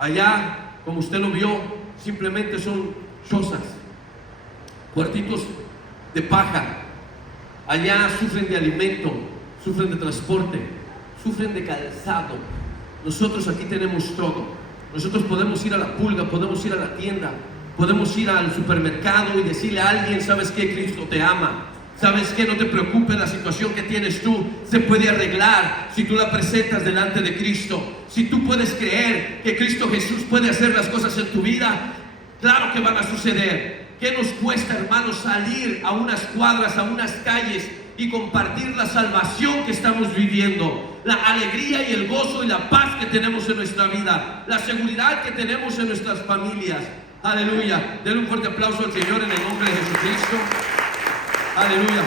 Allá, como usted lo vio, simplemente son chozas, cuartitos de paja. Allá sufren de alimento, sufren de transporte, sufren de calzado. Nosotros aquí tenemos todo. Nosotros podemos ir a la pulga, podemos ir a la tienda, podemos ir al supermercado y decirle a alguien: ¿sabes qué? Cristo te ama. ¿Sabes qué? No te preocupes, la situación que tienes tú se puede arreglar si tú la presentas delante de Cristo. Si tú puedes creer que Cristo Jesús puede hacer las cosas en tu vida, claro que van a suceder. ¿Qué nos cuesta, hermanos, salir a unas cuadras, a unas calles y compartir la salvación que estamos viviendo? La alegría y el gozo y la paz que tenemos en nuestra vida, la seguridad que tenemos en nuestras familias. Aleluya. Denle un fuerte aplauso al Señor en el nombre de Jesucristo. Aleluya.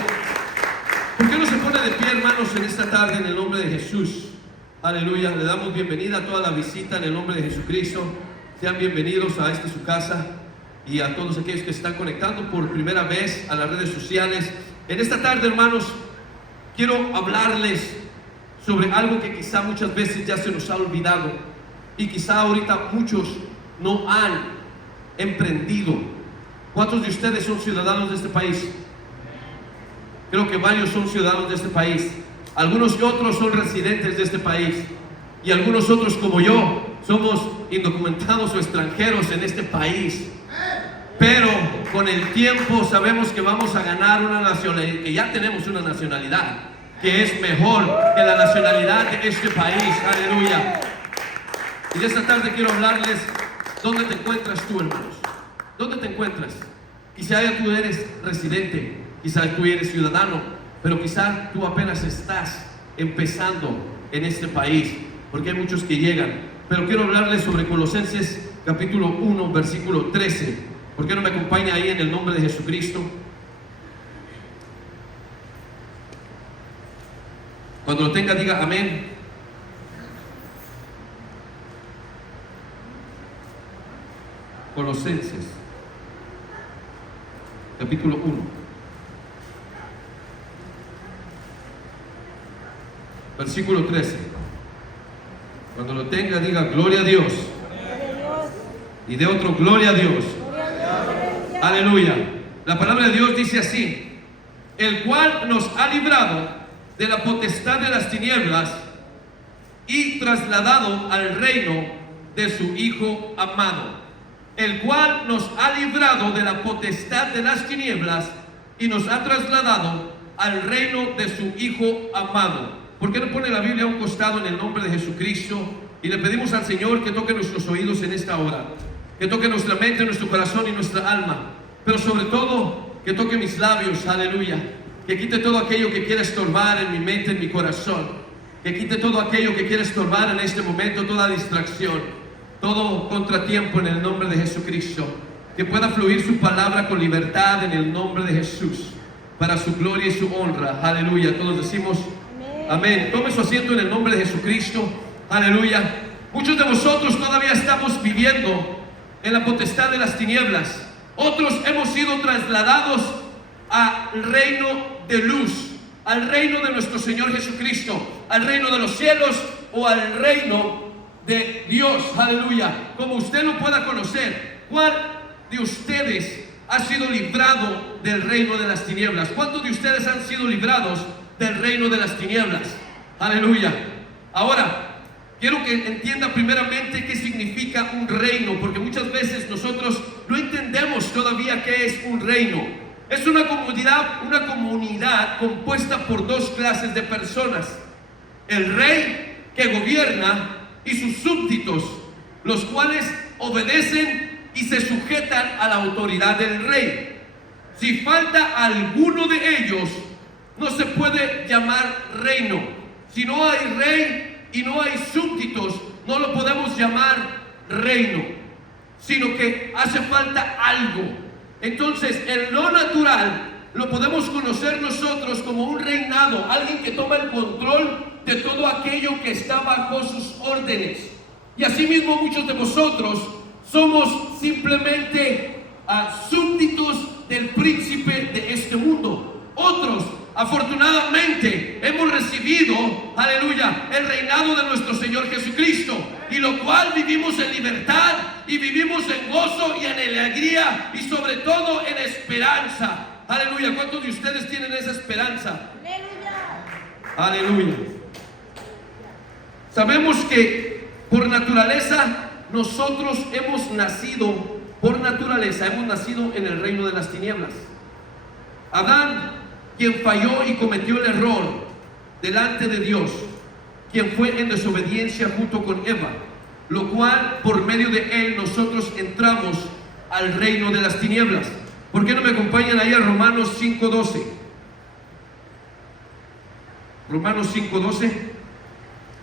¿Por qué no se pone de pie, hermanos, en esta tarde en el nombre de Jesús? Aleluya. Le damos bienvenida a toda la visita en el nombre de Jesucristo. Sean bienvenidos a esta su casa, y a todos aquellos que se están conectando por primera vez a las redes sociales. En esta tarde, hermanos, quiero hablarles sobre algo que quizá muchas veces ya se nos ha olvidado, y quizá ahorita muchos no han emprendido. ¿Cuántos de ustedes son ciudadanos de este país? Creo que varios son ciudadanos de este país. Algunos y otros son residentes de este país, y algunos otros, como yo, somos indocumentados o extranjeros en este país. Pero con el tiempo sabemos que vamos a ganar una nacionalidad, que ya tenemos una nacionalidad que es mejor que la nacionalidad de este país. Aleluya. Y de esta tarde quiero hablarles: ¿dónde te encuentras tú, hermanos? ¿Dónde te encuentras? Quizá ya tú eres residente, quizá tú eres ciudadano, pero quizá tú apenas estás empezando en este país, porque hay muchos que llegan. Pero quiero hablarles sobre Colosenses capítulo 1, versículo 13. ¿Por qué no me acompaña ahí en el nombre de Jesucristo? Cuando lo tenga, diga amén. Colosenses capítulo 1, versículo 13. Cuando lo tenga, diga gloria a Dios. Y de otro, gloria a Dios. Aleluya. La palabra de Dios dice así: el cual nos ha librado de la potestad de las tinieblas y trasladado al reino de su Hijo amado. El cual nos ha librado de la potestad de las tinieblas y nos ha trasladado al reino de su Hijo amado. ¿Por qué no pone la Biblia a un costado en el nombre de Jesucristo? Y le pedimos al Señor que toque nuestros oídos en esta hora, que toque nuestra mente, nuestro corazón y nuestra alma, pero sobre todo que toque mis labios. Aleluya. Que quite todo aquello que quiera estorbar en mi mente, en mi corazón, que quite todo aquello que quiera estorbar en este momento, toda distracción, todo contratiempo en el nombre de Jesucristo. Que pueda fluir su palabra con libertad en el nombre de Jesús, para su gloria y su honra. Aleluya. Todos decimos amén. Tome su asiento en el nombre de Jesucristo. Aleluya. Muchos de vosotros todavía estamos viviendo en la potestad de las tinieblas. Otros hemos sido trasladados al reino de luz, al reino de nuestro Señor Jesucristo, al reino de los cielos o al reino de Dios. Aleluya. Como usted lo pueda conocer, ¿cuál de ustedes ha sido librado del reino de las tinieblas? ¿Cuántos de ustedes han sido librados del reino de las tinieblas? Aleluya. Ahora, quiero que entienda primeramente qué significa un reino, porque muchas veces nosotros no entendemos todavía qué es un reino. Es una comunidad compuesta por dos clases de personas: el rey, que gobierna, y sus súbditos, los cuales obedecen y se sujetan a la autoridad del rey. Si falta alguno de ellos, no se puede llamar reino. Si no hay rey y no hay súbditos, no lo podemos llamar reino, sino que hace falta algo. Entonces, en lo natural lo podemos conocer nosotros como un reinado, alguien que toma el control de todo aquello que está bajo sus órdenes. Y asimismo muchos de vosotros somos simplemente súbditos del príncipe de este mundo. Otros, afortunadamente, hemos recibido, aleluya, el reinado de nuestro Señor Jesucristo, y lo cual vivimos en libertad y vivimos en gozo y en alegría y sobre todo en esperanza. Aleluya. ¿Cuántos de ustedes tienen esa esperanza? Aleluya. Sabemos que por naturaleza nosotros hemos nacido, por naturaleza hemos nacido en el reino de las tinieblas. Adán, quien falló y cometió el error delante de Dios, quien fue en desobediencia junto con Eva, lo cual por medio de él nosotros entramos al reino de las tinieblas. ¿Por qué no me acompañan ahí a Romanos 5:12? Romanos 5:12.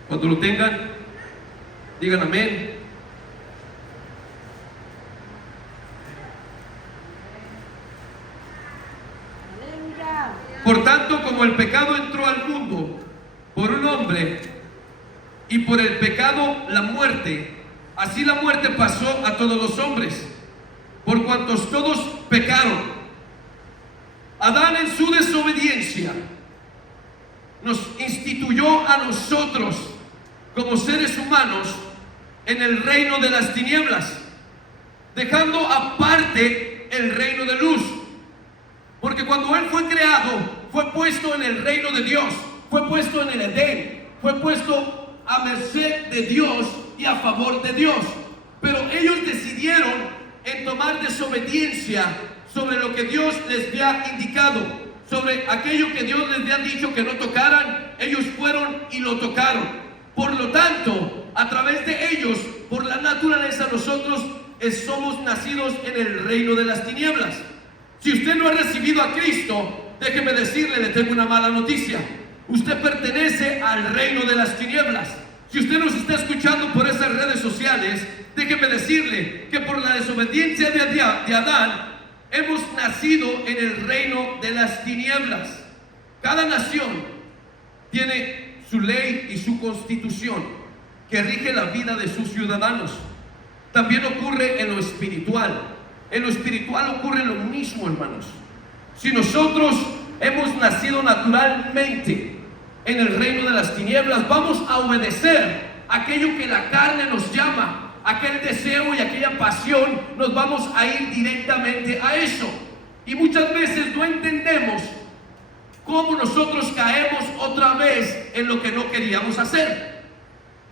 Cuando lo tengan, digan amén. Por tanto, como el pecado entró al mundo por un hombre, y por el pecado la muerte, así la muerte pasó a todos los hombres, por cuantos todos pecaron. Adán en su desobediencia nos instituyó a nosotros como seres humanos en el reino de las tinieblas, dejando aparte el reino de luz. Porque cuando él fue creado, fue puesto en el reino de Dios, fue puesto en el Edén, fue puesto a merced de Dios y a favor de Dios. Pero ellos decidieron en tomar desobediencia sobre lo que Dios les había indicado, sobre aquello que Dios les había dicho que no tocaran. Ellos fueron y lo tocaron. Por lo tanto, a través de ellos, por la naturaleza, nosotros somos nacidos en el reino de las tinieblas. Si usted no ha recibido a Cristo, déjeme decirle, le tengo una mala noticia. Usted pertenece al reino de las tinieblas. Si usted nos está escuchando por esas redes sociales, déjeme decirle que por la desobediencia de Adán, hemos nacido en el reino de las tinieblas. Cada nación tiene su ley y su constitución que rige la vida de sus ciudadanos. También ocurre en lo espiritual. En lo espiritual ocurre lo mismo, hermanos. Si nosotros hemos nacido naturalmente en el reino de las tinieblas, vamos a obedecer aquello que la carne nos llama, aquel deseo y aquella pasión, nos vamos a ir directamente a eso. Y muchas veces no entendemos cómo nosotros caemos otra vez en lo que no queríamos hacer.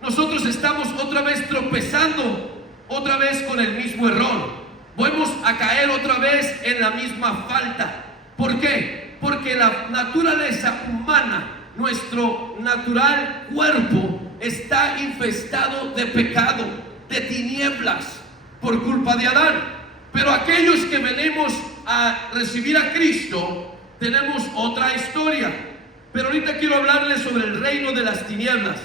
Nosotros estamos otra vez tropezando, otra vez con el mismo error. Vamos a caer otra vez en la misma falta. ¿Por qué? Porque la naturaleza humana, nuestro natural cuerpo, está infestado de pecado, de tinieblas, por culpa de Adán. Pero aquellos que venimos a recibir a Cristo, tenemos otra historia. Pero ahorita quiero hablarles sobre el reino de las tinieblas.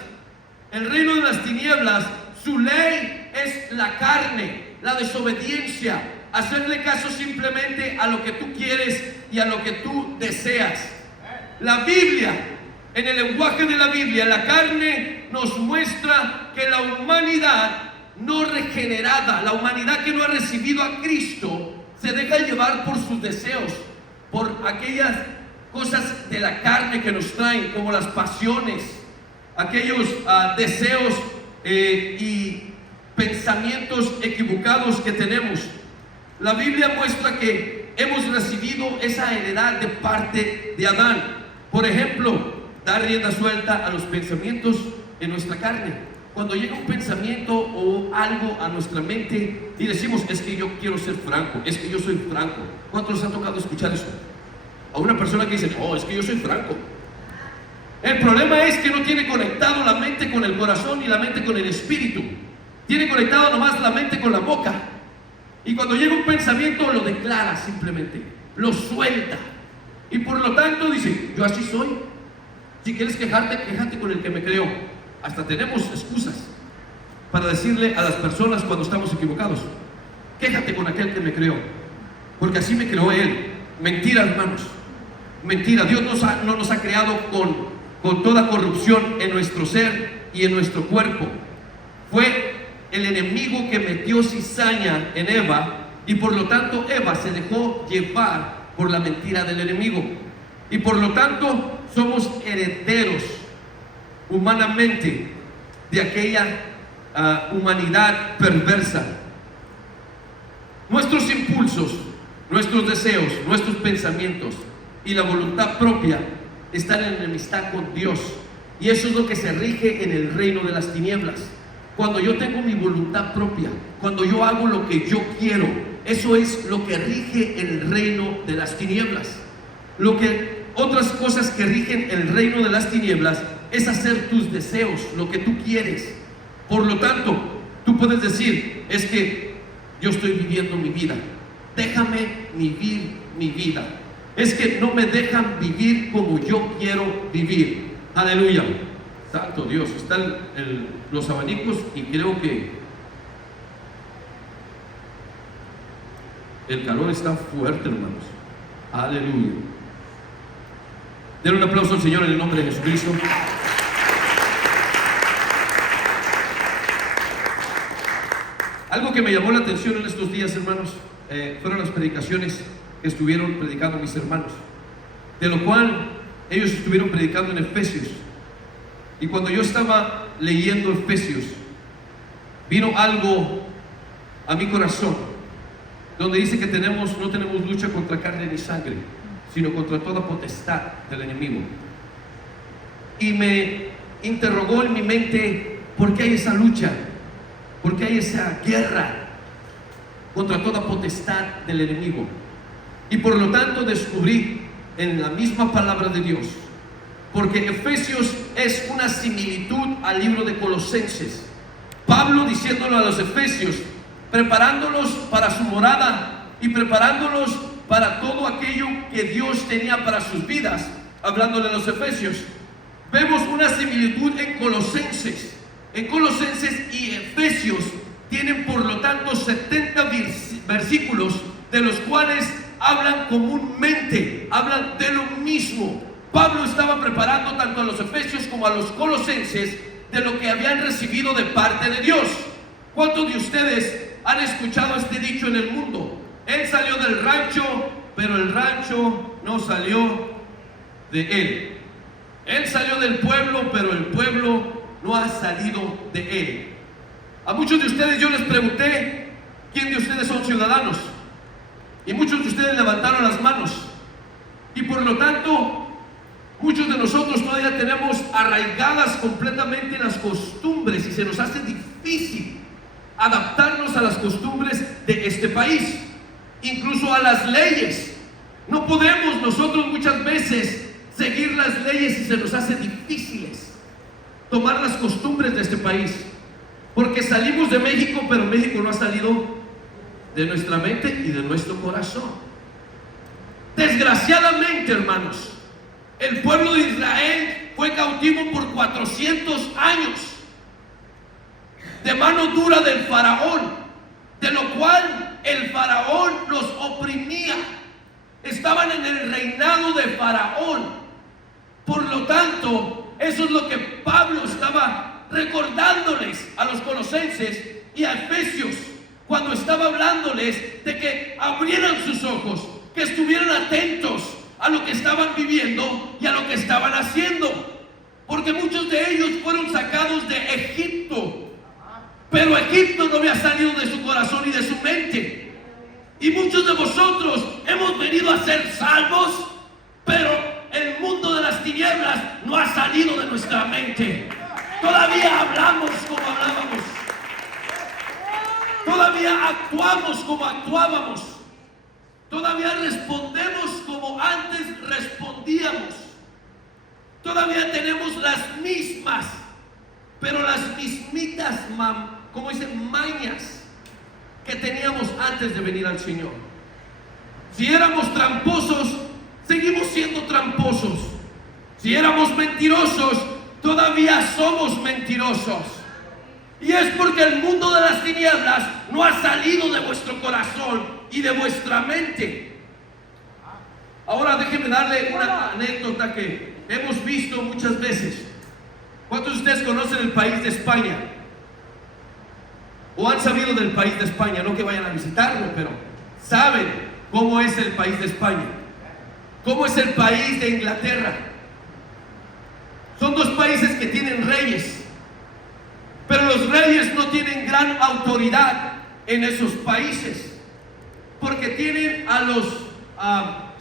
El reino de las tinieblas, su ley es la carne, la desobediencia, hacerle caso simplemente a lo que tú quieres y a lo que tú deseas. La Biblia, en el lenguaje de la Biblia, la carne nos muestra que la humanidad no regenerada, la humanidad que no ha recibido a Cristo, se deja llevar por sus deseos, por aquellas cosas de la carne que nos traen, como las pasiones, aquellos deseos y pensamientos equivocados que tenemos. La Biblia muestra que hemos recibido esa heredad de parte de Adán. Por ejemplo, dar rienda suelta a los pensamientos en nuestra carne. Cuando llega un pensamiento o algo a nuestra mente y decimos, es que yo quiero ser franco, es que yo soy franco. ¿Cuántos les ha tocado escuchar eso? A una persona que dice, no, es que yo soy franco. El problema es que no tiene conectado la mente con el corazón y la mente con el espíritu. Tiene conectado nomás la mente con la boca. Y cuando llega un pensamiento lo declara simplemente, lo suelta. Y por lo tanto dice, yo así soy. Si quieres quejarte, quéjate con el que me creó. Hasta tenemos excusas para decirle a las personas cuando estamos equivocados, quéjate con aquel que me creó, porque así me creó él. Mentira, hermanos, mentira. Dios no nos ha creado con toda corrupción en nuestro ser y en nuestro cuerpo. Fue el enemigo que metió cizaña en Eva, y por lo tanto Eva se dejó llevar por la mentira del enemigo, y por lo tanto somos herederos humanamente de aquella humanidad perversa. Nuestros impulsos, nuestros deseos, nuestros pensamientos y la voluntad propia están en enemistad con Dios. Y eso es lo que se rige en el reino de las tinieblas. Cuando yo tengo mi voluntad propia, cuando yo hago lo que yo quiero, eso es lo que rige el reino de las tinieblas. Otras cosas que rigen el reino de las tinieblas es hacer tus deseos, lo que tú quieres. Por lo tanto, tú puedes decir, es que yo estoy viviendo mi vida, déjame vivir mi vida. Es que no me dejan vivir como yo quiero vivir. Aleluya. Santo Dios, están los abanicos y creo que el calor está fuerte, hermanos. Aleluya. Den un aplauso al Señor en el nombre de Jesucristo. Algo que me llamó la atención en estos días, hermanos, fueron las predicaciones que estuvieron predicando mis hermanos, de lo cual ellos estuvieron predicando en Efesios. Y cuando yo estaba leyendo Efesios, vino algo a mi corazón, donde dice que no tenemos lucha contra carne ni sangre, sino contra toda potestad del enemigo. Y me interrogó en mi mente, ¿por qué hay esa lucha? ¿Por qué hay esa guerra contra toda potestad del enemigo? Y por lo tanto descubrí en la misma palabra de Dios, porque Efesios es una similitud al libro de Colosenses. Pablo diciéndolo a los efesios, preparándolos para su morada y preparándolos para todo aquello que Dios tenía para sus vidas, hablándole a los efesios. Vemos una similitud en Colosenses. En Colosenses y Efesios tienen por lo tanto 70 versículos, de los cuales hablan comúnmente, hablan de lo mismo. Pablo estaba preparando tanto a los efesios como a los colosenses de lo que habían recibido de parte de Dios. ¿Cuántos de ustedes han escuchado este dicho en el mundo? Él salió del rancho, pero el rancho no salió de él. Él salió del pueblo, pero el pueblo no ha salido de él. A muchos de ustedes yo les pregunté, ¿quién de ustedes son ciudadanos? Y muchos de ustedes levantaron las manos. Y por lo tanto, muchos de nosotros todavía tenemos arraigadas completamente las costumbres y se nos hace difícil adaptarnos a las costumbres de este país, incluso a las leyes. No podemos nosotros muchas veces seguir las leyes y se nos hace difíciles tomar las costumbres de este país, porque salimos de México, pero México no ha salido de nuestra mente y de nuestro corazón. Desgraciadamente, hermanos, el pueblo de Israel fue cautivo por 400 años de mano dura del faraón, de lo cual el faraón los oprimía. Estaban en el reinado de faraón. Por lo tanto, eso es lo que Pablo estaba recordándoles a los colosenses y a Efesios, cuando estaba hablándoles de que abrieran sus ojos, que estuvieran atentos a lo que estaban viviendo y a lo que estaban haciendo, porque muchos de ellos fueron sacados de Egipto, pero Egipto no había salido de su corazón y de su mente. Y muchos de vosotros hemos venido a ser salvos, pero el mundo de las tinieblas no ha salido de nuestra mente. Todavía hablamos como hablábamos, todavía actuamos como actuábamos, todavía respondemos como antes respondíamos. Todavía tenemos las mismas, pero las mismitas, como dicen, mañas que teníamos antes de venir al Señor. Si éramos tramposos, seguimos siendo tramposos. Si éramos mentirosos, todavía somos mentirosos. Y es porque el mundo de las tinieblas no ha salido de vuestro corazón y de vuestra mente. Ahora déjenme darle una anécdota que hemos visto muchas veces. ¿Cuántos de ustedes conocen el país de España? ¿O han sabido del país de España? No que vayan a visitarlo, pero saben cómo es el país de España. ¿Cómo es el país de Inglaterra? Son dos países que tienen reyes. Pero los reyes no tienen gran autoridad en esos países, porque tienen a los,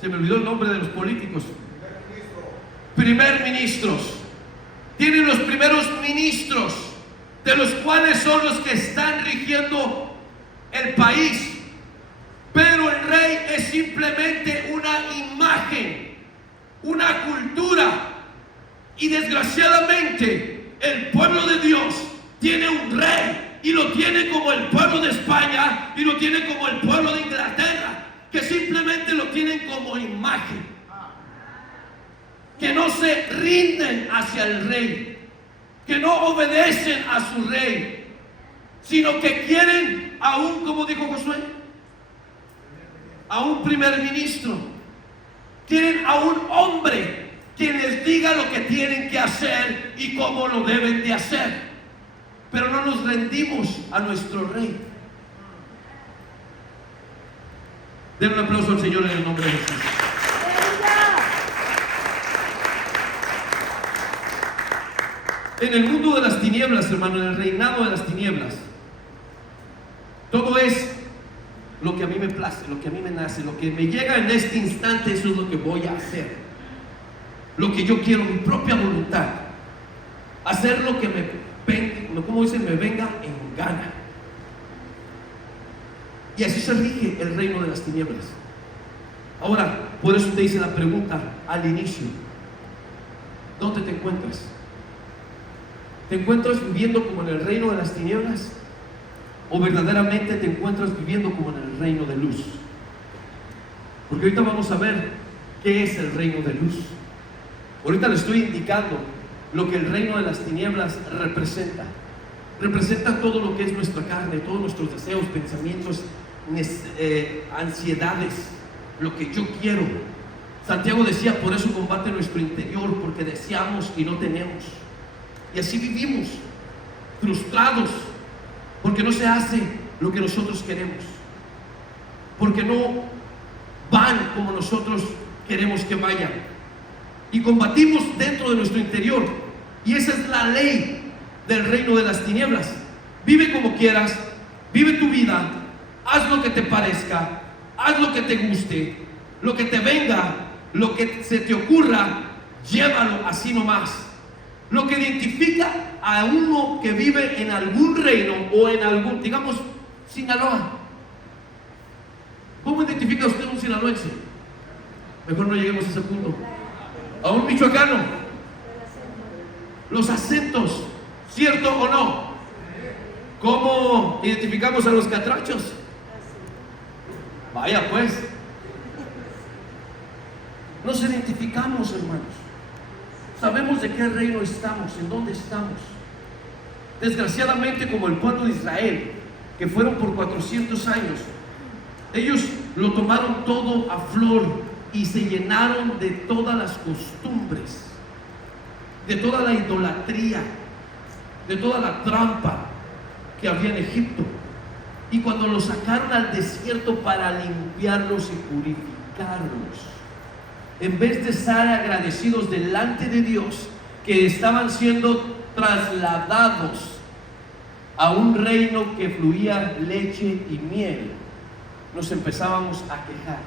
se me olvidó el nombre de los políticos, primer ministros. Tienen los primeros ministros, de los cuales son los que están rigiendo el país. Pero el rey es simplemente una imagen, una cultura. Y desgraciadamente el pueblo de Dios tiene un rey, y lo tiene como el pueblo de España, y lo tiene como el pueblo de Inglaterra, que simplemente lo tienen como imagen, que no se rinden hacia el rey, que no obedecen a su rey, sino que quieren a un, como dijo Josué, a un primer ministro. Quieren a un hombre quien les diga lo que tienen que hacer y cómo lo deben de hacer. Pero no nos rendimos a nuestro rey. Denle un aplauso al Señor en el nombre de Jesús. En el mundo de las tinieblas, hermano, en el reinado de las tinieblas, todo es lo que a mí me place, lo que a mí me nace, lo que me llega en este instante. Eso es lo que voy a hacer, lo que yo quiero, mi propia voluntad, hacer lo que como dicen, me venga en gana. Y así se rige el reino de las tinieblas. Ahora, por eso te hice la pregunta al inicio: ¿dónde te encuentras? ¿Te encuentras viviendo como en el reino de las tinieblas, o verdaderamente te encuentras viviendo como en el reino de luz? Porque ahorita vamos a ver qué es el reino de luz. Ahorita le estoy indicando lo que el reino de las tinieblas representa. Representa todo lo que es nuestra carne, todos nuestros deseos, pensamientos, ansiedades, lo que yo quiero. Santiago decía: por eso combate nuestro interior, porque deseamos y no tenemos. Y así vivimos, frustrados, porque no se hace lo que nosotros queremos, porque no van como nosotros queremos que vayan. Y combatimos dentro de nuestro interior. Y esa es la ley del reino de las tinieblas. Vive como quieras, vive tu vida, haz lo que te parezca, haz lo que te guste, lo que te venga, lo que se te ocurra, llévalo así nomás. Lo que identifica a uno que vive en algún reino o en algún, digamos, Sinaloa. ¿Cómo identifica usted un sinaloense? Mejor no lleguemos a ese punto. A un michoacano. Los acentos, ¿cierto o no? ¿Cómo identificamos a los catrachos? Vaya pues. Nos identificamos, hermanos. Sabemos de qué reino estamos, en dónde estamos. Desgraciadamente, como el pueblo de Israel, que fueron por 400 años, ellos lo tomaron todo a flor y se llenaron de todas las costumbres, de toda la idolatría, de toda la trampa que había en Egipto. Y cuando los sacaron al desierto para limpiarlos y purificarlos, en vez de estar agradecidos delante de Dios que estaban siendo trasladados a un reino que fluía leche y miel, nos empezábamos a quejar.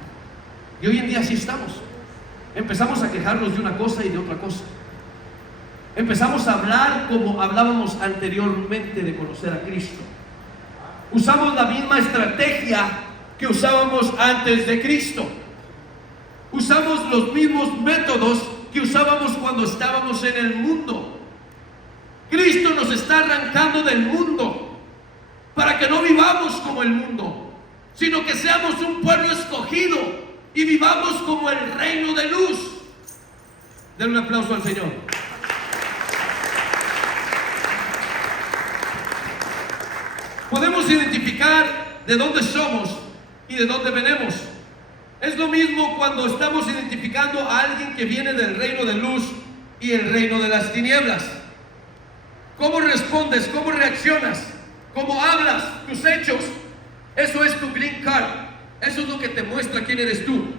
Y hoy en día así estamos. Empezamos a quejarnos de una cosa y de otra cosa. Empezamos a hablar como hablábamos anteriormente de conocer a Cristo. Usamos la misma estrategia que usábamos antes de Cristo. Usamos los mismos métodos que usábamos cuando estábamos en el mundo. Cristo nos está arrancando del mundo para que no vivamos como el mundo, sino que seamos un pueblo escogido y vivamos como el reino de luz. Denle un aplauso al Señor. Podemos identificar de dónde somos y de dónde venimos. Es lo mismo cuando estamos identificando a alguien que viene del reino de luz y el reino de las tinieblas. ¿Cómo respondes? ¿Cómo reaccionas? ¿Cómo hablas? Tus hechos. Eso es tu green card. Eso es lo que te muestra quién eres tú.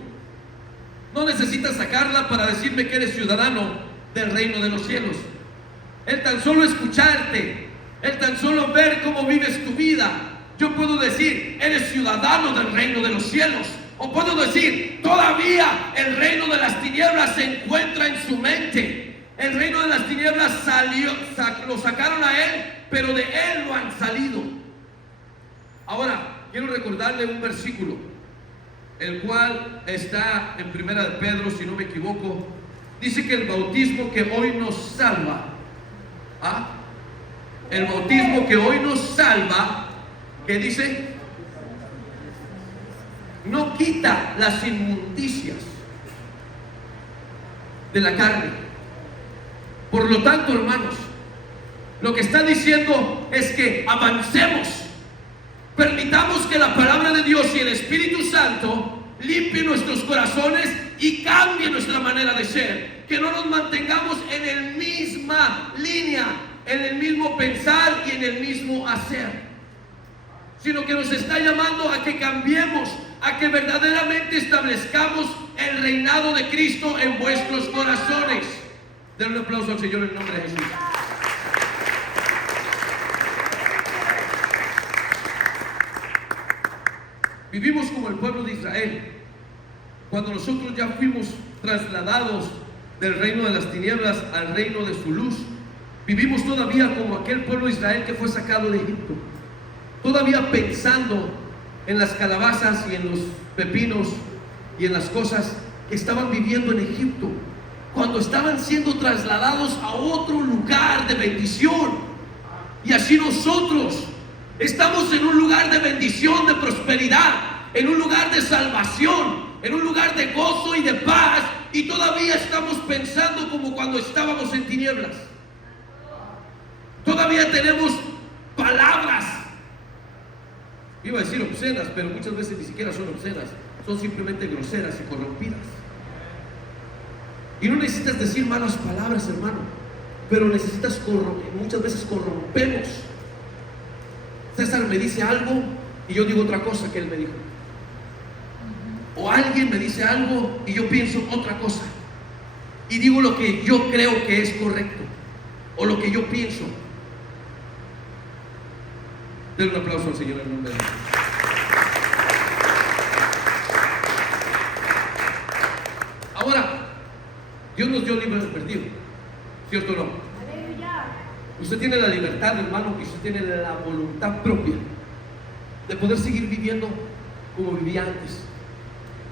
No necesitas sacarla para decirme que eres ciudadano del reino de los cielos. El tan solo escucharte El tan solo ver cómo vives tu vida, yo puedo decir, eres ciudadano del reino de los cielos. O puedo decir, todavía el reino de las tinieblas se encuentra en su mente. El reino de las tinieblas lo sacaron a él, pero de él lo han salido. Ahora, quiero recordarle un versículo, el cual está en Primera de Pedro, si no me equivoco. Dice que el bautismo que hoy nos salva, el bautismo que hoy nos salva, ¿qué dice? No quita las inmundicias de la carne. Por lo tanto, hermanos, lo que está diciendo es que avancemos, permitamos que la palabra de Dios y el Espíritu Santo limpie nuestros corazones y cambie nuestra manera de ser, que no nos mantengamos en la misma línea, en el mismo pensar y en el mismo hacer, sino que nos está llamando a que cambiemos, a que verdaderamente establezcamos el reinado de Cristo en vuestros corazones. Denle un aplauso al Señor en nombre de Jesús. Vivimos como el pueblo de Israel. Cuando nosotros ya fuimos trasladados del reino de las tinieblas al reino de su luz, vivimos todavía como aquel pueblo de Israel que fue sacado de Egipto, todavía pensando en las calabazas y en los pepinos y en las cosas que estaban viviendo en Egipto, cuando estaban siendo trasladados a otro lugar de bendición. Y así nosotros estamos en un lugar de bendición, de prosperidad, en un lugar de salvación, en un lugar de gozo y de paz, y todavía estamos pensando como cuando estábamos en tinieblas. Todavía tenemos palabras, iba a decir obscenas, pero muchas veces ni siquiera son obscenas, son simplemente groseras y corrompidas. Y no necesitas decir malas palabras, hermano, pero necesitas muchas veces corrompemos. César me dice algo y yo digo otra cosa que él me dijo. O alguien me dice algo y yo pienso otra cosa. Y digo lo que yo creo que es correcto, o lo que yo pienso. Den un aplauso al Señor en nombre de Dios. Ahora, Dios nos dio libre albedrío, ¿cierto o no? Aleluya. Usted tiene la libertad, hermano, y usted tiene la voluntad propia de poder seguir viviendo como vivía antes,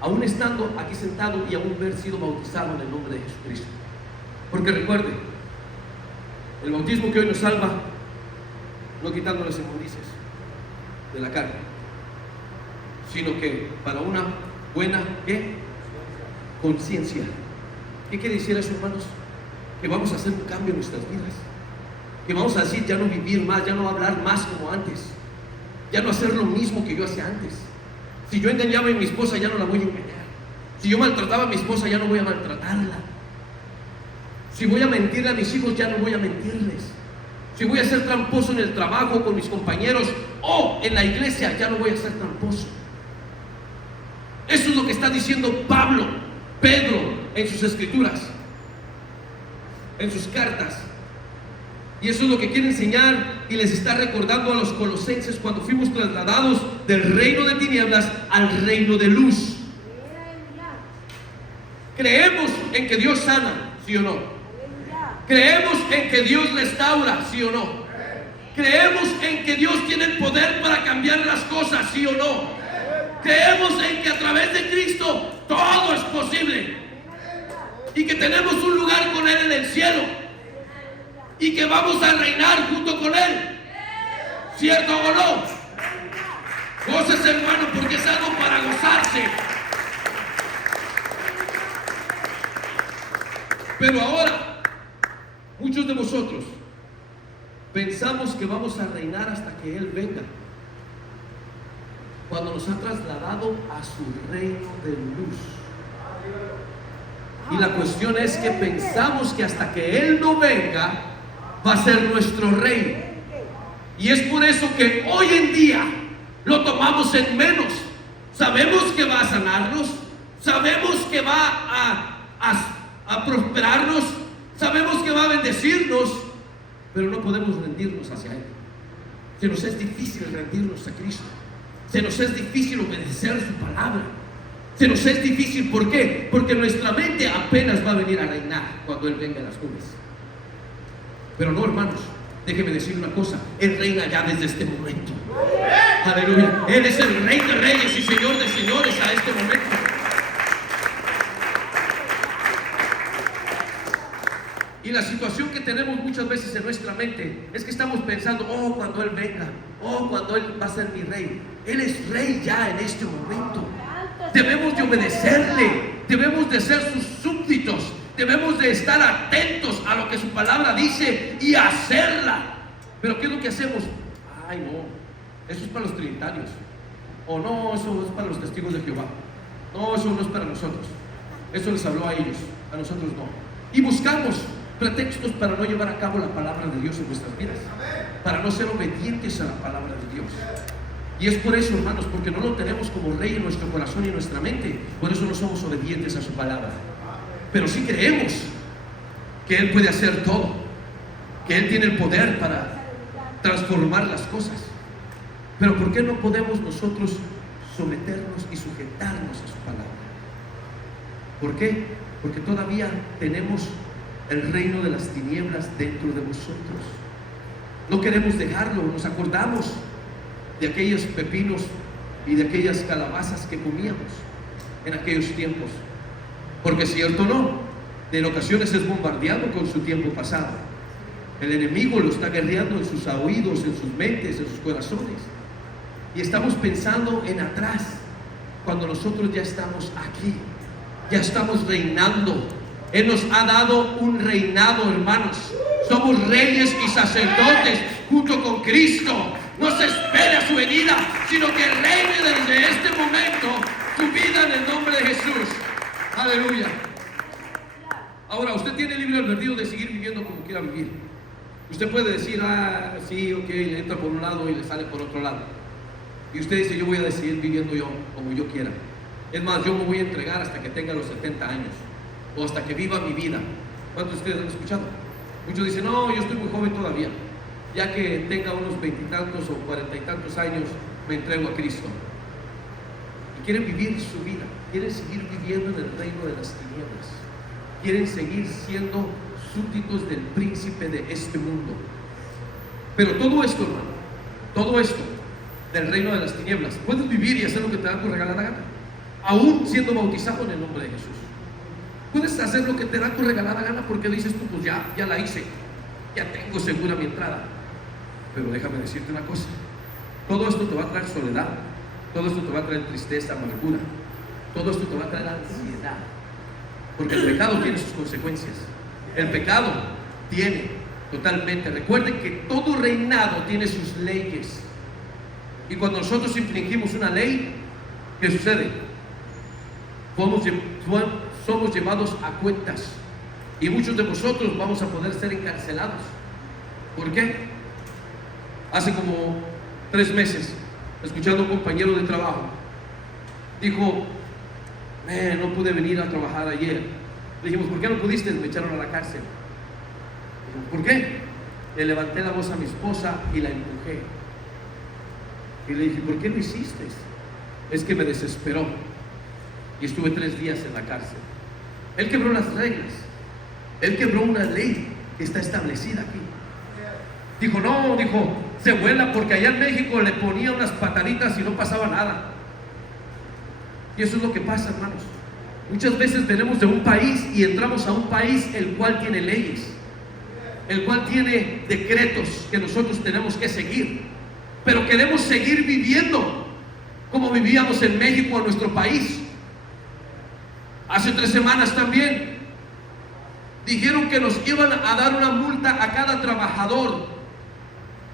aún estando aquí sentado y aún haber sido bautizado en el nombre de Jesucristo. Porque recuerde, el bautismo que hoy nos salva, no quitando las inmundicias de la carne, sino que para una buena conciencia. ¿Qué quiere decir eso, hermanos? Que vamos a hacer un cambio en nuestras vidas, que vamos a decir, ya no vivir más, ya no hablar más como antes, ya no hacer lo mismo que yo hacía antes. Si yo engañaba a mi esposa, ya no la voy a engañar. Si yo maltrataba a mi esposa, ya no voy a maltratarla. Si voy a mentirle a mis hijos, ya no voy a mentirles. Si voy a ser tramposo en el trabajo con mis compañeros o en la iglesia, ya no voy a ser tramposo. Eso es lo que está diciendo Pedro en sus escrituras, en sus cartas. Y eso es lo que quiere enseñar y les está recordando a los colosenses cuando fuimos trasladados del reino de tinieblas al reino de luz. Creemos en que Dios sana, ¿sí o no? Creemos en que Dios restaura, ¿sí o no? Creemos en que Dios tiene el poder para cambiar las cosas, ¿sí o no? Creemos en que a través de Cristo todo es posible y que tenemos un lugar con Él en el cielo y que vamos a reinar junto con Él, ¿cierto o no? Gócese, hermano, porque es algo para gozarse. Pero ahora, muchos de vosotros pensamos que vamos a reinar hasta que Él venga, cuando nos ha trasladado a su reino de luz. Y la cuestión es que pensamos que hasta que Él no venga, va a ser nuestro rey. Y es por eso que hoy en día lo tomamos en menos. Sabemos que va a sanarnos, sabemos que va a prosperarnos, sabemos que va a bendecirnos, pero no podemos rendirnos hacia Él. Se nos es difícil rendirnos a Cristo. Se nos es difícil obedecer su palabra. Se nos es difícil, ¿por qué? Porque nuestra mente apenas va a venir a reinar cuando Él venga a las nubes. Pero no, hermanos, déjeme decir una cosa: Él reina ya desde este momento. Aleluya. Él es el Rey de Reyes y Señor de Señores a este momento. Y la situación que tenemos muchas veces en nuestra mente es que estamos pensando: oh, cuando Él venga, oh, cuando Él va a ser mi Rey. Él es Rey ya en este momento. Debemos de obedecerle, debemos de ser sus súbditos, debemos de estar atentos a lo que su palabra dice y hacerla. Pero ¿qué es lo que hacemos? Ay, no, eso es para los trinitarios. O no, eso es para los testigos de Jehová. No, eso no es para nosotros. Eso les habló a ellos, a nosotros no. Y buscamos pretextos para no llevar a cabo la palabra de Dios en nuestras vidas, para no ser obedientes a la palabra de Dios. Y es por eso, hermanos, porque no lo tenemos como Rey en nuestro corazón y en nuestra mente. Por eso no somos obedientes a su palabra. Pero sí creemos que Él puede hacer todo, que Él tiene el poder para transformar las cosas. Pero ¿por qué no podemos nosotros someternos y sujetarnos a su palabra? ¿Por qué? Porque todavía tenemos el reino de las tinieblas dentro de nosotros. No queremos dejarlo. Nos acordamos de aquellos pepinos y de aquellas calabazas que comíamos en aquellos tiempos. Porque cierto no, en ocasiones es bombardeado con su tiempo pasado. El enemigo lo está guerreando en sus oídos, en sus mentes, en sus corazones. Y estamos pensando en atrás, cuando nosotros ya estamos aquí, ya estamos reinando. Él nos ha dado un reinado, hermanos. Somos reyes y sacerdotes junto con Cristo. No se espera su venida, sino que reine desde este momento su vida en el nombre de Jesús. Aleluya. Ahora, usted tiene libre albedrío de seguir viviendo como quiera vivir. Usted puede decir: ah, sí, ok, le entra por un lado y le sale por otro lado. Y usted dice: yo voy a seguir viviendo yo como yo quiera. Es más, yo me voy a entregar hasta que tenga los 70 años o hasta que viva mi vida. ¿Cuántos de ustedes han escuchado? Muchos dicen: no, yo estoy muy joven todavía. Ya que tenga unos 20 y tantos o 40 y tantos años, me entrego a Cristo. Y quieren vivir su vida, quieren seguir viviendo en el reino de las tinieblas, quieren seguir siendo súbditos del príncipe de este mundo. Pero todo esto, hermano, todo esto del reino de las tinieblas, puedes vivir y hacer lo que te da tu regalada gana, aún siendo bautizado en el nombre de Jesús. Puedes hacer lo que te da tu regalada gana porque dices tú: pues ya la hice, ya tengo segura mi entrada. Pero déjame decirte una cosa: todo esto te va a traer soledad, todo esto te va a traer tristeza, amargura, todo esto te va a traer ansiedad, porque el pecado tiene sus consecuencias. El pecado tiene totalmente, recuerden que todo reinado tiene sus leyes, y cuando nosotros infringimos una ley, ¿qué sucede? Somos llevados a cuentas, y muchos de nosotros vamos a poder ser encarcelados. ¿Por qué? Hace como 3 meses, escuchando a un compañero de trabajo, dijo: no pude venir a trabajar ayer. Le dijimos: ¿por qué no pudiste? Me echaron a la cárcel. Dijo: ¿por qué? Le levanté la voz a mi esposa y la empujé. Y le dije: ¿por qué lo hiciste? Es que me desesperó y estuve 3 días en la cárcel. Él quebró las reglas, él quebró una ley que está establecida aquí. Dijo: no, dijo, se vuela porque allá en México le ponía unas pataditas y no pasaba nada. Y eso es lo que pasa, hermanos. Muchas veces venimos de un país y entramos a un país el cual tiene leyes, el cual tiene decretos que nosotros tenemos que seguir, pero queremos seguir viviendo como vivíamos en México, en nuestro país. Hace 3 semanas también dijeron que nos iban a dar una multa a cada trabajador.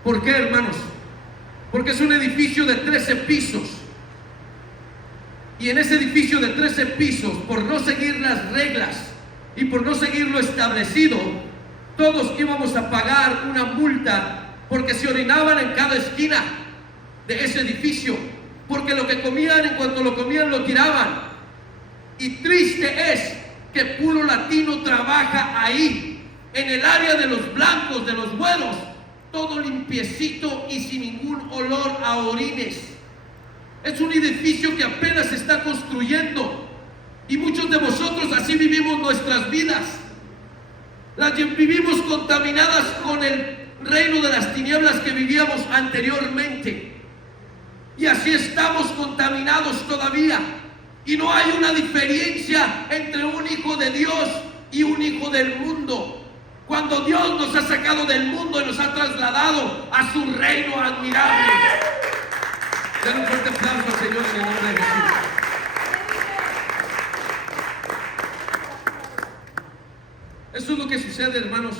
¿Por qué, hermanos? Porque es un edificio de 13 pisos. Y en ese edificio de 13 pisos, por no seguir las reglas y por no seguir lo establecido, todos íbamos a pagar una multa porque se orinaban en cada esquina de ese edificio, porque lo que comían, en cuanto lo comían, lo tiraban. Y triste es que puro latino trabaja ahí, en el área de los blancos, de los güeros, todo limpiecito y sin ningún olor a orines. Es un edificio que apenas se está construyendo. Y muchos de vosotros así vivimos nuestras vidas. Las vivimos contaminadas con el reino de las tinieblas que vivíamos anteriormente. Y así estamos contaminados todavía. Y no hay una diferencia entre un hijo de Dios y un hijo del mundo. Cuando Dios nos ha sacado del mundo y nos ha trasladado a su reino admirable. Den un fuerte aplauso al Señor en el nombre de Jesús. Eso es lo que sucede, hermanos,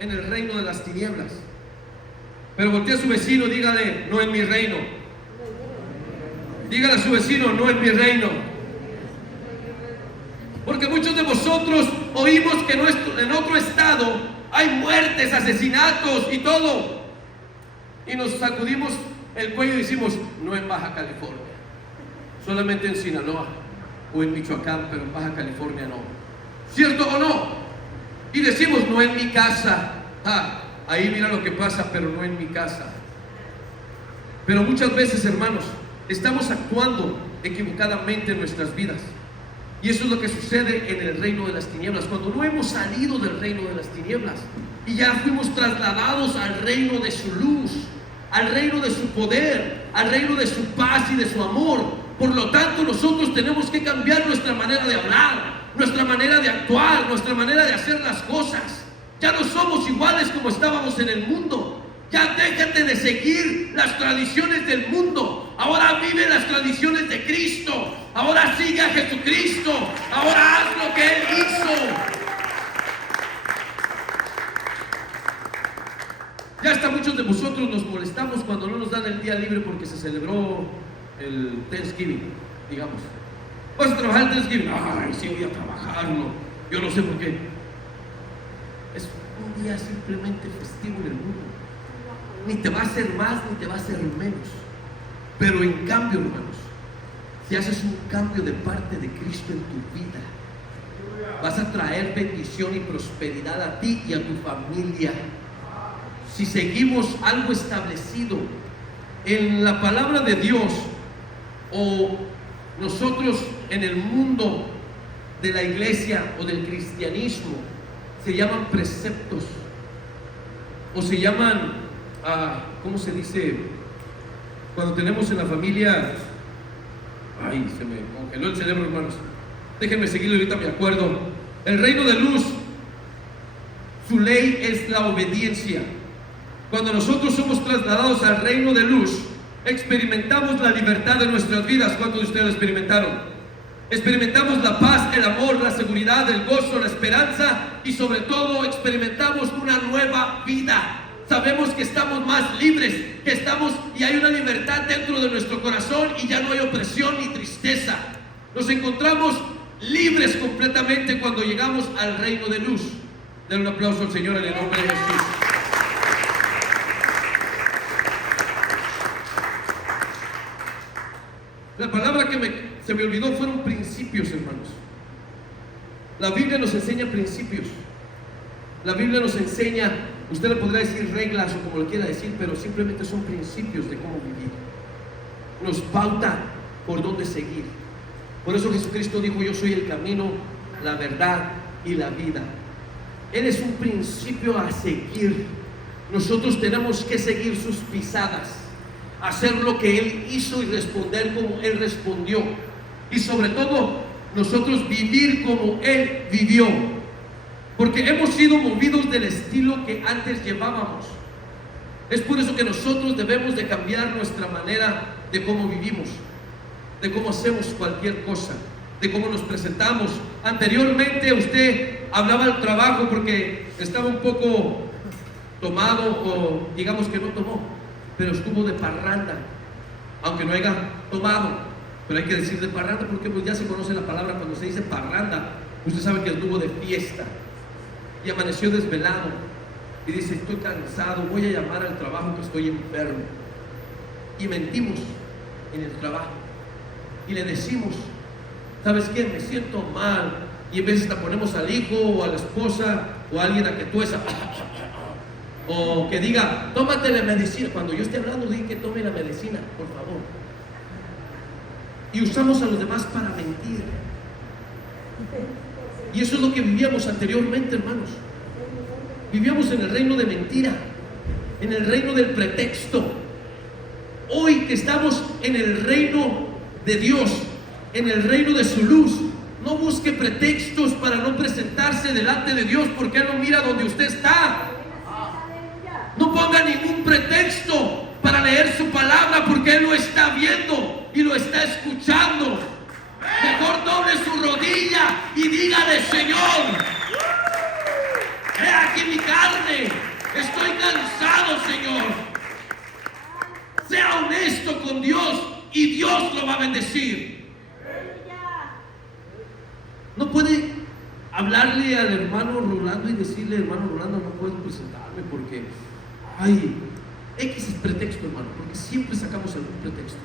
en el reino de las tinieblas. Pero voltee a su vecino, dígale: no en mi reino. Dígale a su vecino: no en mi reino. Porque muchos de vosotros oímos que en otro estado hay muertes, asesinatos y todo. Y nos sacudimos el cuello y decimos: no en Baja California, solamente en Sinaloa o en Michoacán, pero en Baja California no. ¿Cierto o no? Y decimos: no en mi casa. Ahí mira lo que pasa, pero no en mi casa. Pero muchas veces, hermanos, estamos actuando equivocadamente en nuestras vidas. Y eso es lo que sucede en el reino de las tinieblas, cuando no hemos salido del reino de las tinieblas y ya fuimos trasladados al reino de su luz, al reino de su poder, al reino de su paz y de su amor. Por lo tanto, nosotros tenemos que cambiar nuestra manera de hablar, nuestra manera de actuar, nuestra manera de hacer las cosas. Ya no somos iguales como estábamos en el mundo. Ya déjate de seguir las tradiciones del mundo. Ahora vive las tradiciones de Cristo. Ahora sigue a Jesucristo. Ahora haz lo que Él hizo. Ya hasta muchos de vosotros nos molestamos cuando no nos dan el día libre porque se celebró el Thanksgiving, digamos. ¿Vas a trabajar el Thanksgiving? Ay, sí, voy a trabajarlo. Yo no sé por qué. Es un día simplemente festivo en el mundo. Ni te va a hacer más, ni te va a hacer menos. Pero en cambio, hermanos, si haces un cambio de parte de Cristo en tu vida, vas a traer bendición y prosperidad a ti y a tu familia. Si seguimos algo establecido en la palabra de Dios, o nosotros en el mundo de la iglesia o del cristianismo, se llaman preceptos, o se llaman ¿cómo se dice? Cuando tenemos en la familia, ay, se me congeló el cerebro, hermanos. Déjenme seguirlo, ahorita me acuerdo. El reino de luz, su ley es la obediencia. Cuando nosotros somos trasladados al reino de luz, experimentamos la libertad de nuestras vidas. ¿Cuántos de ustedes lo experimentaron? Experimentamos la paz, el amor, la seguridad, el gozo, la esperanza y sobre todo experimentamos una nueva vida. Sabemos que estamos más libres, que estamos y hay una libertad dentro de nuestro corazón y ya no hay opresión ni tristeza. Nos encontramos libres completamente cuando llegamos al reino de luz. Den un aplauso al Señor en el nombre de Jesús. La palabra que se me olvidó fueron principios, hermanos. La Biblia nos enseña principios. La Biblia nos enseña, usted le podrá decir reglas o como le quiera decir, pero simplemente son principios de cómo vivir. Nos pauta por dónde seguir. Por eso Jesucristo dijo: yo soy el camino, la verdad y la vida. Él es un principio a seguir. Nosotros tenemos que seguir sus pisadas, hacer lo que Él hizo y responder como Él respondió. Y sobre todo, nosotros vivir como Él vivió. Porque hemos sido movidos del estilo que antes llevábamos. Es por eso que nosotros debemos de cambiar nuestra manera de cómo vivimos, de cómo hacemos cualquier cosa, de cómo nos presentamos. Anteriormente usted hablaba al trabajo porque estaba un poco tomado, o digamos que no tomó, pero estuvo de parranda, aunque no haya tomado, pero hay que decir de parranda porque pues ya se conoce la palabra. Cuando se dice parranda, usted sabe que estuvo de fiesta y amaneció desvelado y dice: estoy cansado, voy a llamar al trabajo que estoy enfermo. Y mentimos en el trabajo y le decimos: ¿sabes qué? Me siento mal. Y en vez hasta ponemos al hijo o a la esposa o a alguien a que tú esa O que diga, tómate la medicina. Cuando yo esté hablando, diga que tome la medicina, por favor. Y usamos a los demás para mentir. Y eso es lo que vivíamos anteriormente, hermanos. Vivíamos en el reino de mentira, en el reino del pretexto. Hoy que estamos en el reino de Dios, en el reino de su luz, no busque pretextos para no presentarse delante de Dios, porque Él no mira donde usted está. No ponga ningún pretexto para leer su palabra, porque Él lo está viendo y lo está escuchando. Mejor doble su rodilla y dígale: Señor, he aquí mi carne, estoy cansado, Señor. Sea honesto con Dios y Dios lo va a bendecir. No puede hablarle al hermano Rolando y decirle: hermano Rolando, no puedo presentarme porque X es pretexto, hermano, porque siempre sacamos algún pretexto.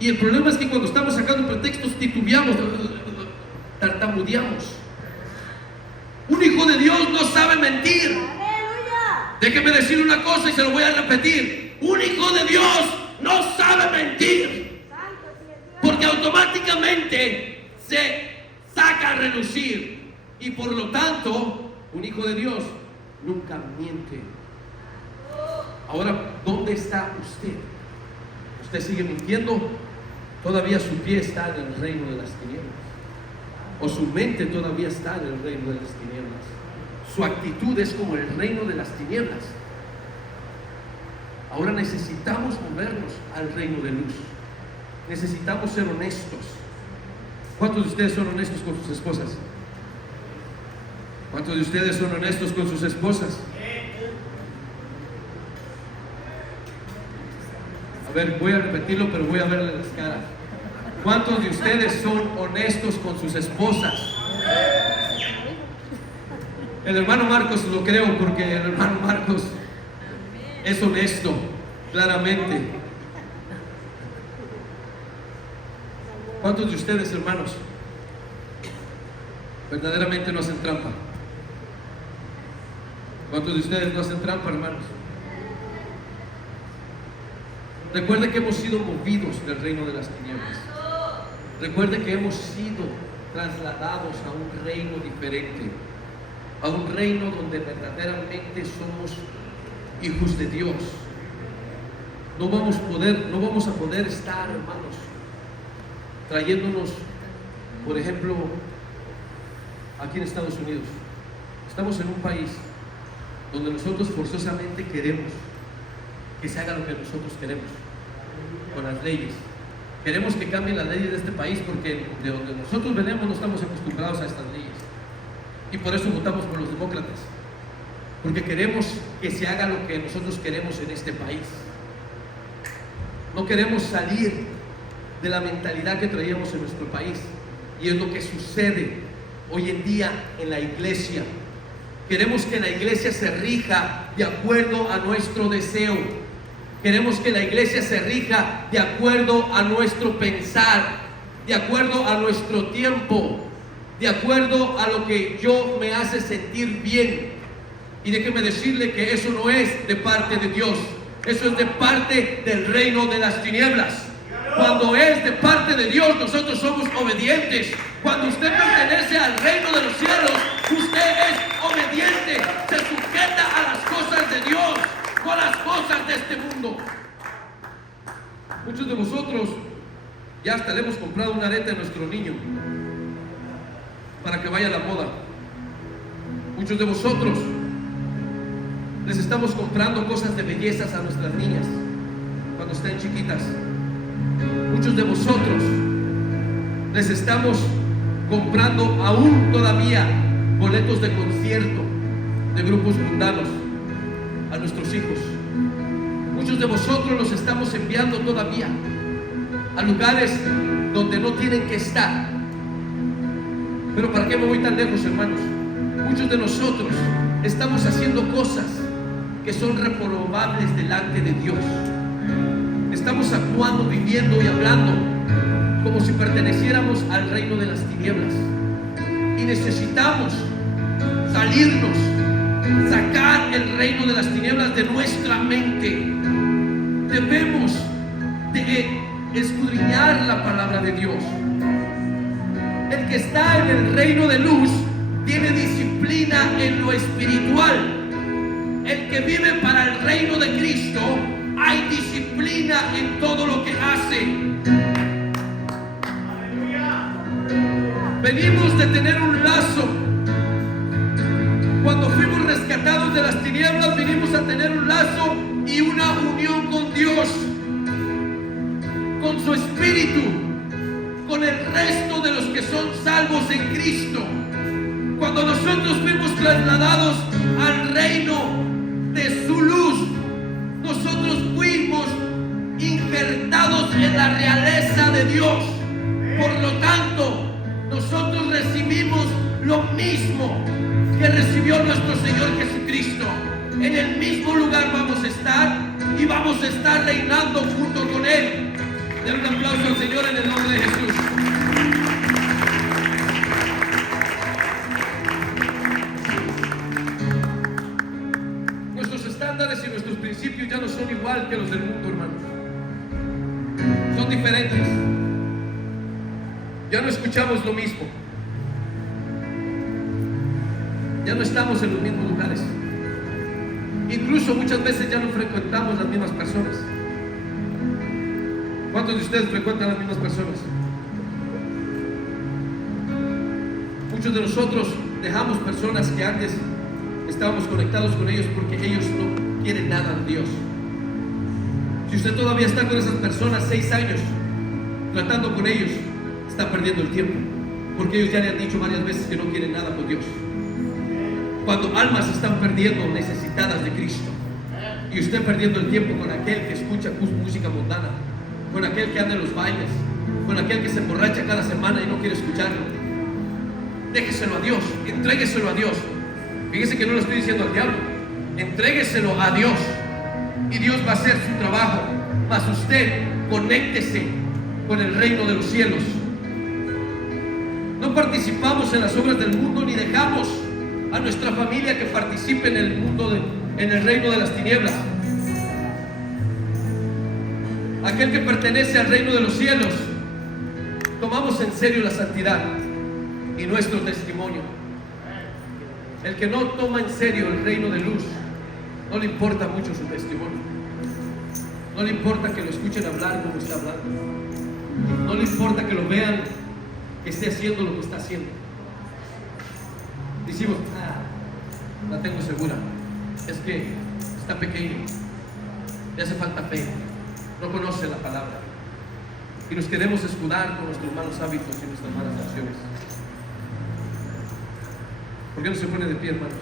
Y el problema es que cuando estamos sacando pretextos titubeamos, tartamudeamos. Un hijo de Dios no sabe mentir. Déjeme decir una cosa y se lo voy a repetir: un hijo de Dios no sabe mentir, porque automáticamente se saca a relucir. Y por lo tanto, un hijo de Dios nunca miente. Ahora, ¿dónde está usted? ¿Usted sigue mintiendo? Todavía su pie está en el reino de las tinieblas, o su mente todavía está en el reino de las tinieblas. Su actitud es como el reino de las tinieblas. Ahora necesitamos movernos al reino de luz. Necesitamos ser honestos. ¿Cuántos de ustedes son honestos con sus esposas? ¿Cuántos de ustedes son honestos con sus esposas? A ver, voy a repetirlo, pero voy a verle las caras. ¿Cuántos de ustedes son honestos con sus esposas? El hermano Marcos lo creo, porque el hermano Marcos es honesto, claramente. ¿Cuántos de ustedes, hermanos, verdaderamente no hacen trampa? ¿Cuántos de ustedes no hacen trampa, hermanos? Recuerde que hemos sido movidos del reino de las tinieblas. Recuerde que hemos sido trasladados a un reino diferente, a un reino donde verdaderamente somos hijos de Dios. No vamos a poder estar, hermanos, trayéndonos, por ejemplo, aquí en Estados Unidos. Estamos en un país donde nosotros forzosamente queremos que se haga lo que nosotros queremos con las leyes. Queremos que cambien las leyes de este país, porque de donde nosotros venimos no estamos acostumbrados a estas leyes. Y por eso votamos por los demócratas, porque queremos que se haga lo que nosotros queremos en este país. No queremos salir de la mentalidad que traíamos en nuestro país, y es lo que sucede hoy en día en la iglesia. Queremos que la iglesia se rija de acuerdo a nuestro deseo. Queremos que la iglesia se rija de acuerdo a nuestro pensar, de acuerdo a nuestro tiempo, de acuerdo a lo que yo me hace sentir bien. Y déjeme decirle que eso no es de parte de Dios, eso es de parte del reino de las tinieblas. Cuando es de parte de Dios, nosotros somos obedientes. Cuando usted pertenece al reino de los cielos, usted es obediente, se sujeta a las cosas de Dios, no a las cosas de este mundo. Muchos de vosotros ya hasta le hemos comprado una areta a nuestro niño para que vaya a la boda. Muchos de vosotros les estamos comprando cosas de bellezas a nuestras niñas cuando estén chiquitas. Muchos de vosotros les estamos comprando aún todavía boletos de concierto de grupos mundanos a nuestros hijos. Muchos de vosotros los estamos enviando todavía a lugares donde no tienen que estar. Pero ¿para qué me voy tan lejos, hermanos? Muchos de nosotros estamos haciendo cosas que son reprobables delante de Dios. Estamos actuando, viviendo y hablando como si perteneciéramos al reino de las tinieblas. Y necesitamos salirnos sacar el reino de las tinieblas de nuestra mente. Debemos de escudriñar la palabra de Dios. El que está en el reino de luz tiene disciplina en lo espiritual. El que vive para el reino de Cristo, hay disciplina en todo lo que hace. Venimos de tener un lazo. Cuando fuimos rescatados de las tinieblas, venimos a tener un lazo y una unión con Dios, con su Espíritu, con el resto de los que son salvos en Cristo. Cuando nosotros fuimos trasladados al reino de su luz, nosotros fuimos injertados en la realeza de Dios. Por lo tanto, nosotros recibimos lo mismo que recibió nuestro Señor Jesucristo. En el mismo lugar vamos a estar y vamos a estar reinando junto con Él. Den un aplauso al Señor en el nombre de Jesús. Nuestros estándares y nuestros principios ya no son igual que los del mundo, hermanos. Son diferentes. Ya no escuchamos lo mismo. Ya no estamos en los mismos lugares. Incluso muchas veces ya no frecuentamos las mismas personas. ¿Cuántos de ustedes frecuentan las mismas personas? Muchos de nosotros dejamos personas que antes estábamos conectados con ellos porque ellos no quieren nada de Dios. Si usted todavía está con esas personas 6 años tratando con ellos, está perdiendo el tiempo, porque ellos ya le han dicho varias veces que no quieren nada con Dios. Cuando almas se están perdiendo necesitadas de Cristo, y usted perdiendo el tiempo con aquel que escucha música mundana, con aquel que anda en los bailes, con aquel que se emborracha cada semana y no quiere escucharlo, déjeselo a Dios, entrégueselo a Dios. Fíjese que no lo estoy diciendo al diablo, entrégueselo a Dios y Dios va a hacer su trabajo. Mas usted conéctese con el reino de los cielos. No participamos en las obras del mundo ni dejamos a nuestra familia que participe en el mundo, en el reino de las tinieblas. Aquel que pertenece al reino de los cielos, tomamos en serio la santidad y nuestro testimonio. El que no toma en serio el reino de luz, no le importa mucho su testimonio. No le importa que lo escuchen hablar como está hablando. No le importa que lo vean que esté haciendo lo que está haciendo. Decimos, la tengo segura, es que está pequeño, le hace falta fe, no conoce la palabra, y nos queremos escudar con nuestros malos hábitos y nuestras malas acciones. ¿Por qué no se pone de pie, hermanos?